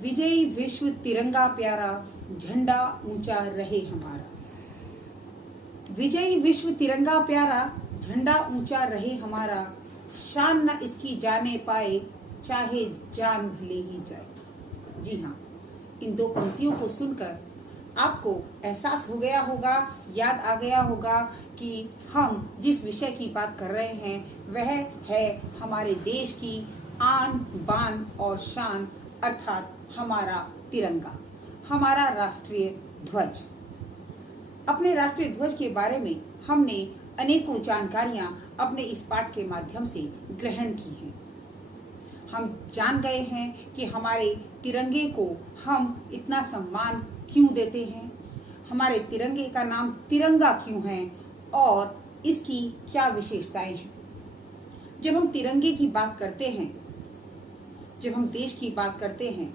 विजयी विश्व तिरंगा प्यारा, झंडा ऊंचा रहे हमारा। विजयी विश्व तिरंगा प्यारा, झंडा ऊंचा रहे हमारा। शान न इसकी जाने पाए, चाहे जान भले ही जाए। जी हाँ, इन दो पंक्तियों को सुनकर आपको एहसास हो गया होगा, याद आ गया होगा कि हम जिस विषय की बात कर रहे हैं वह है हमारे देश की आन बान और शान, अर्थात हमारा तिरंगा, हमारा राष्ट्रीय ध्वज। अपने राष्ट्रीय ध्वज के बारे में हमने अनेकों जानकारियां अपने इस पाठ के माध्यम से ग्रहण की हैं। हम जान गए हैं कि हमारे तिरंगे को हम इतना सम्मान क्यों देते हैं, हमारे तिरंगे का नाम तिरंगा क्यों है और इसकी क्या विशेषताएं हैं। जब हम तिरंगे की बात करते हैं, जब हम देश की बात करते हैं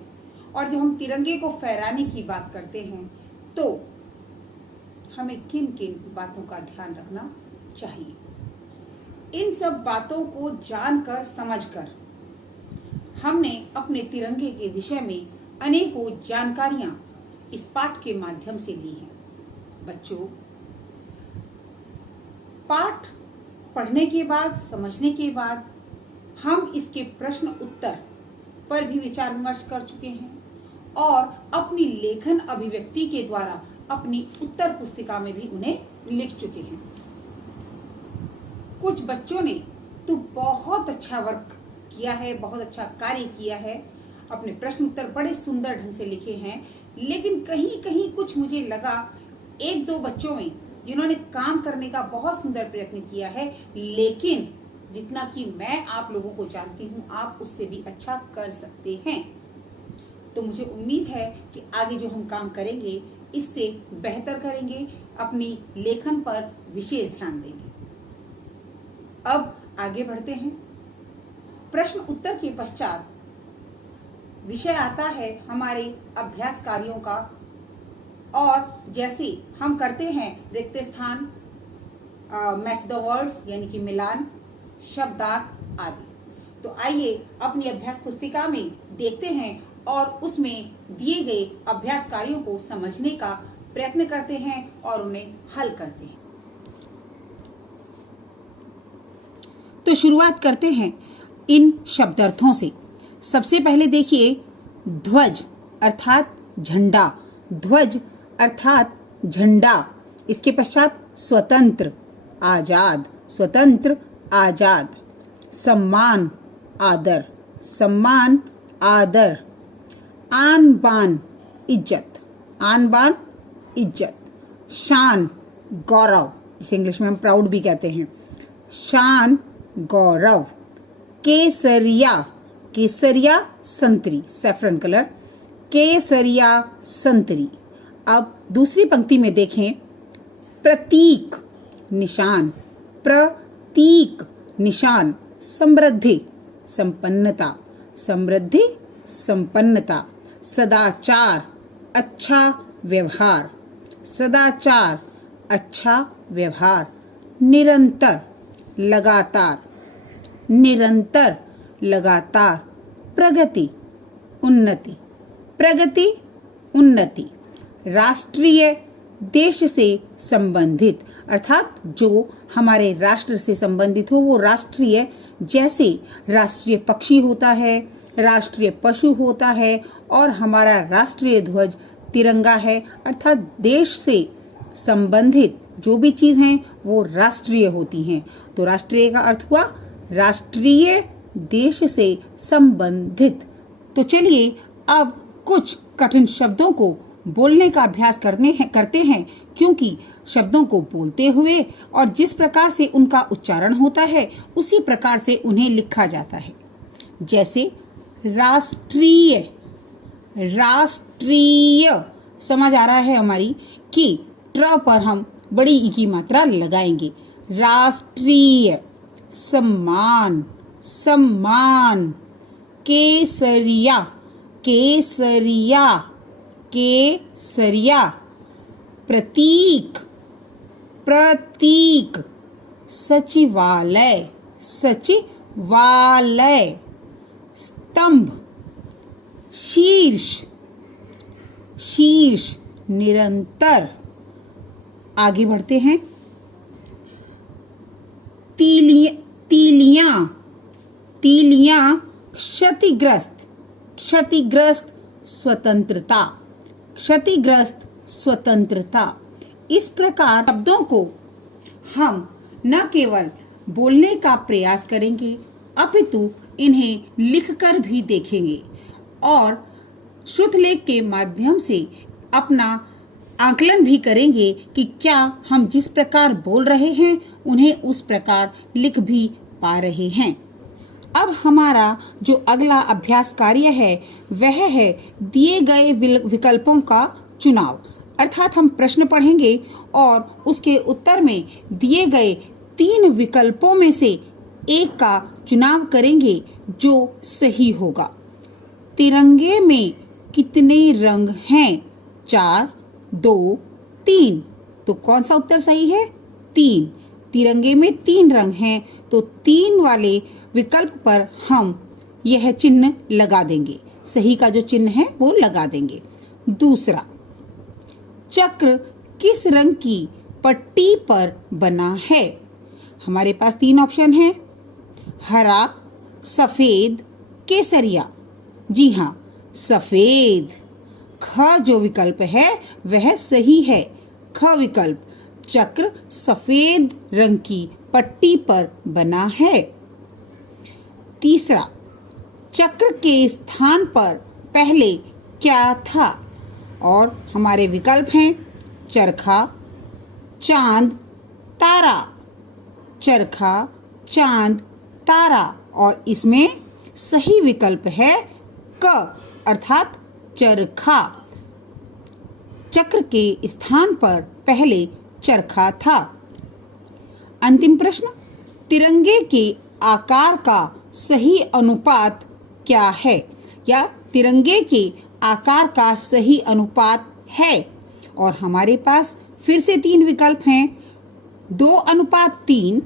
और जब हम तिरंगे को फहराने की बात करते हैं तो हमें किन किन बातों का ध्यान रखना चाहिए। इन सब बातों को जानकर समझकर हमने अपने तिरंगे के विषय में अनेकों जानकारियां इस पाठ के माध्यम से ली हैं। बच्चों, पाठ पढ़ने के बाद, समझने के बाद हम इसके प्रश्न उत्तर पर भी विचार विमर्श कर चुके हैं और अपनी लेखन अभिव्यक्ति के द्वारा अपनी उत्तर पुस्तिका में भी उन्हें लिख चुके हैं। कुछ बच्चों ने तो बहुत अच्छा वर्क किया है, बहुत अच्छा कार्य किया है, अपने प्रश्न उत्तर बड़े सुंदर ढंग से लिखे हैं, लेकिन कहीं कहीं कुछ मुझे लगा एक दो बच्चों में जिन्होंने काम करने का बहुत सुंदर प्रयत्न किया है, लेकिन जितना कि मैं आप लोगों को जानती हूँ आप उससे भी अच्छा कर सकते हैं। तो मुझे उम्मीद है कि आगे जो हम काम करेंगे इससे बेहतर करेंगे, अपनी लेखन पर विशेष ध्यान देंगे। अब आगे बढ़ते हैं। प्रश्न उत्तर के पश्चात विषय आता है हमारे अभ्यास कार्यों का, और जैसे हम करते हैं रिक्त स्थान, मैच द वर्ड्स यानी कि मिलान, शब्दार्थ आदि। तो आइए अपनी अभ्यास पुस्तिका में देखते हैं और उसमें दिए गए अभ्यास कार्यों को समझने का प्रयत्न करते हैं और उन्हें हल करते हैं। तो शुरुआत करते हैं इन शब्दार्थों से। सबसे पहले देखिए, ध्वज अर्थात झंडा, ध्वज अर्थात झंडा। इसके पश्चात स्वतंत्र, आजाद, स्वतंत्र, आजाद। सम्मान, आदर, सम्मान, आदर। आन बान, इज्जत, आन बान, इज्जत। शान, गौरव, इसे इंग्लिश में हम प्राउड भी कहते हैं, शान, गौरव। केसरिया, केसरिया संतरी, सैफरन कलर, केसरिया संतरी। अब दूसरी पंक्ति में देखें, प्रतीक, निशान, प्रतीक, निशान। समृद्धि, संपन्नता, समृद्धि, संपन्नता। सदाचार, अच्छा व्यवहार, सदाचार, अच्छा व्यवहार। निरंतर, लगातार, निरंतर, लगातार। प्रगति, उन्नति, प्रगति, उन्नति। राष्ट्रीय, देश से संबंधित, अर्थात जो हमारे राष्ट्र से संबंधित हो वो राष्ट्रीय। जैसे राष्ट्रीय पक्षी होता है, राष्ट्रीय पशु होता है और हमारा राष्ट्रीय ध्वज तिरंगा है, अर्थात देश से संबंधित जो भी चीज हैं वो राष्ट्रीय होती हैं। तो राष्ट्रीय का अर्थ हुआ राष्ट्रीय, देश से संबंधित। तो चलिए अब कुछ कठिन शब्दों को बोलने का अभ्यास करते हैं, क्योंकि शब्दों को बोलते हुए और जिस प्रकार से उनका उच्चारण होता है उसी प्रकार से उन्हें लिखा जाता है। जैसे राष्ट्रीय, राष्ट्रीय, समझ आ रहा है हमारी कि ट्र पर हम बड़ी ई की मात्रा लगाएंगे। राष्ट्रीय। सम्मान, सम्मान। केसरिया, केसरिया, केसरिया। प्रतीक, प्रतीक। सचिवालय, सचिवालय। स्तंभ, शीर्ष, शीर्ष, निरंतर। आगे बढ़ते हैं। तीलियां, तीलियां, क्षतिग्रस्त, क्षतिग्रस्त, स्वतंत्रता, क्षतिग्रस्त, स्वतंत्रता। इस प्रकार शब्दों को हम न केवल बोलने का प्रयास करेंगे अपितु इन्हें लिखकर भी देखेंगे और श्रुतलेख के माध्यम से अपना आकलन भी करेंगे कि क्या हम जिस प्रकार बोल रहे हैं उन्हें उस प्रकार लिख भी पा रहे हैं। अब हमारा जो अगला अभ्यास कार्य है वह है दिए गए विकल्पों का चुनाव। अर्थात हम प्रश्न पढ़ेंगे और उसके उत्तर में दिए गए 3 विकल्पों में से एक का चुनाव करेंगे जो सही होगा। तिरंगे में कितने रंग हैं? 4, 2, 3। तो कौन सा उत्तर सही है? 3। तिरंगे में 3 रंग हैं तो 3 वाले विकल्प पर हम यह चिन्ह लगा देंगे। सही का जो चिन्ह है वो लगा देंगे। दूसरा, चक्र किस रंग की पट्टी पर बना है? हमारे पास 3 ऑप्शन है, हरा, सफेद, केसरिया। जी हाँ, सफेद। ख जो विकल्प है वह सही है। ख विकल्प, चक्र सफेद रंग की पट्टी पर बना है। तीसरा, चक्र के स्थान पर पहले क्या था? और हमारे विकल्प हैं चरखा, चांद, तारा। चरखा, चांद, तारा। और इसमें सही विकल्प है क अर्थात चरखा। चक्र के स्थान पर पहले चरखा था। अंतिम प्रश्न, तिरंगे के आकार का सही अनुपात क्या है? या तिरंगे के आकार का सही अनुपात है? और हमारे पास फिर से 3 विकल्प हैं, 2:3,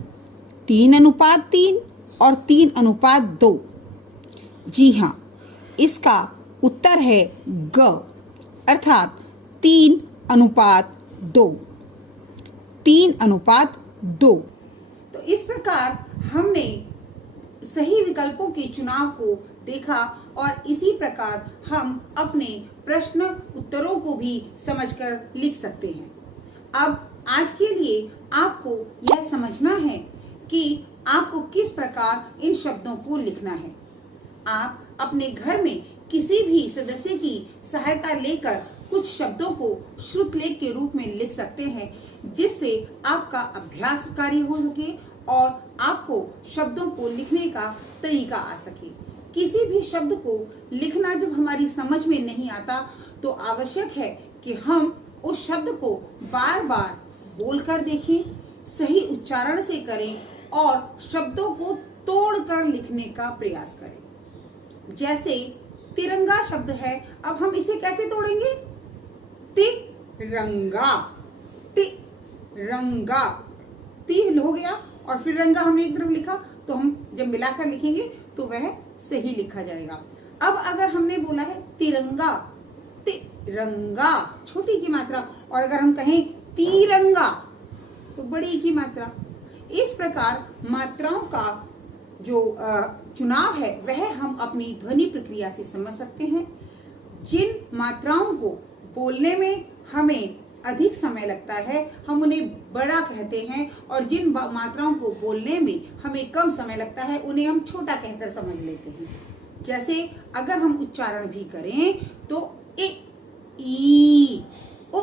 3:3 और 3:2। जी हाँ, इसका उत्तर है ग अर्थात 3:2। 3:2। तो इस प्रकार हमने सही विकल्पों के चुनाव को देखा और इसी प्रकार हम अपने प्रश्न उत्तरों को भी समझकर लिख सकते हैं। अब आज के लिए आपको यह समझना है कि आपको किस प्रकार इन शब्दों को लिखना है। आप अपने घर में किसी भी सदस्य की सहायता लेकर कुछ शब्दों को श्रुतलेख के रूप में लिख सकते हैं, जिससे आपका अभ्यास कार्य हो सके और आपको शब्दों को लिखने का तरीका आ सके। किसी भी शब्द को लिखना जब हमारी समझ में नहीं आता तो आवश्यक है कि हम उस शब्द को बार बार बोलकर देखें, सही उच्चारण से करें और शब्दों को तोड़कर लिखने का प्रयास करें। जैसे तिरंगा शब्द है, अब हम इसे कैसे तोड़ेंगे? तिरंगा, तिरंगा, ती हो गया और फिर रंगा हमने एक तरफ लिखा, तो हम जब मिलाकर लिखेंगे तो वह सही लिखा जाएगा। अब अगर हमने बोला है तिरंगा, तिरंगा छोटी की मात्रा, और अगर हम कहें तिरंगा तो बड़ी की मात्रा। इस प्रकार मात्राओं का जो चुनाव है वह हम अपनी ध्वनि प्रक्रिया से समझ सकते हैं। जिन मात्राओं को बोलने में हमें अधिक समय लगता है हम उन्हें बड़ा कहते हैं, और जिन मात्राओं को बोलने में हमें कम समय लगता है उन्हें हम छोटा कहकर समझ लेते हैं। जैसे अगर हम उच्चारण भी करें तो ए, ई, ओ,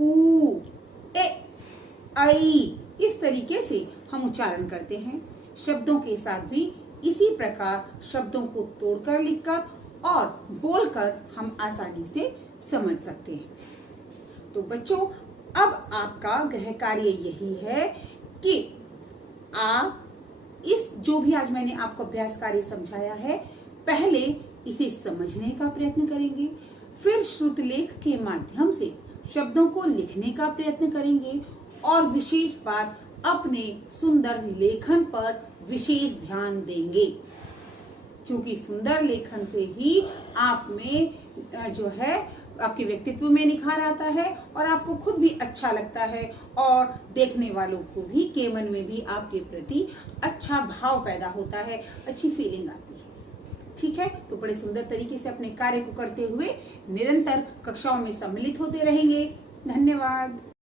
ऊ, ए, आई, इस तरीके से हम उच्चारण करते हैं। शब्दों के साथ भी इसी प्रकार शब्दों को तोड़कर लिखकर और बोलकर हम आसानी से समझ सकते हैं। तो बच्चों, अब आपका गृह कार्य यही है कि आप इस जो भी आज मैंने आपको अभ्यास कार्य समझाया है, पहले इसे समझने का प्रयत्न करेंगे, फिर श्रुतलेख के माध्यम से शब्दों को लिखने का प्रयत्न करेंगे और विशेष बात अपने सुंदर लेखन पर विशेष ध्यान देंगे। क्योंकि सुंदर लेखन से ही आप में जो है आपके व्यक्तित्व में निखार आता है और आपको खुद भी अच्छा लगता है और देखने वालों को भी के मन में भी आपके प्रति अच्छा भाव पैदा होता है, अच्छी फीलिंग आती है। ठीक है, तो बड़े सुंदर तरीके से अपने कार्य को करते हुए निरंतर कक्षाओं में सम्मिलित होते रहेंगे। धन्यवाद।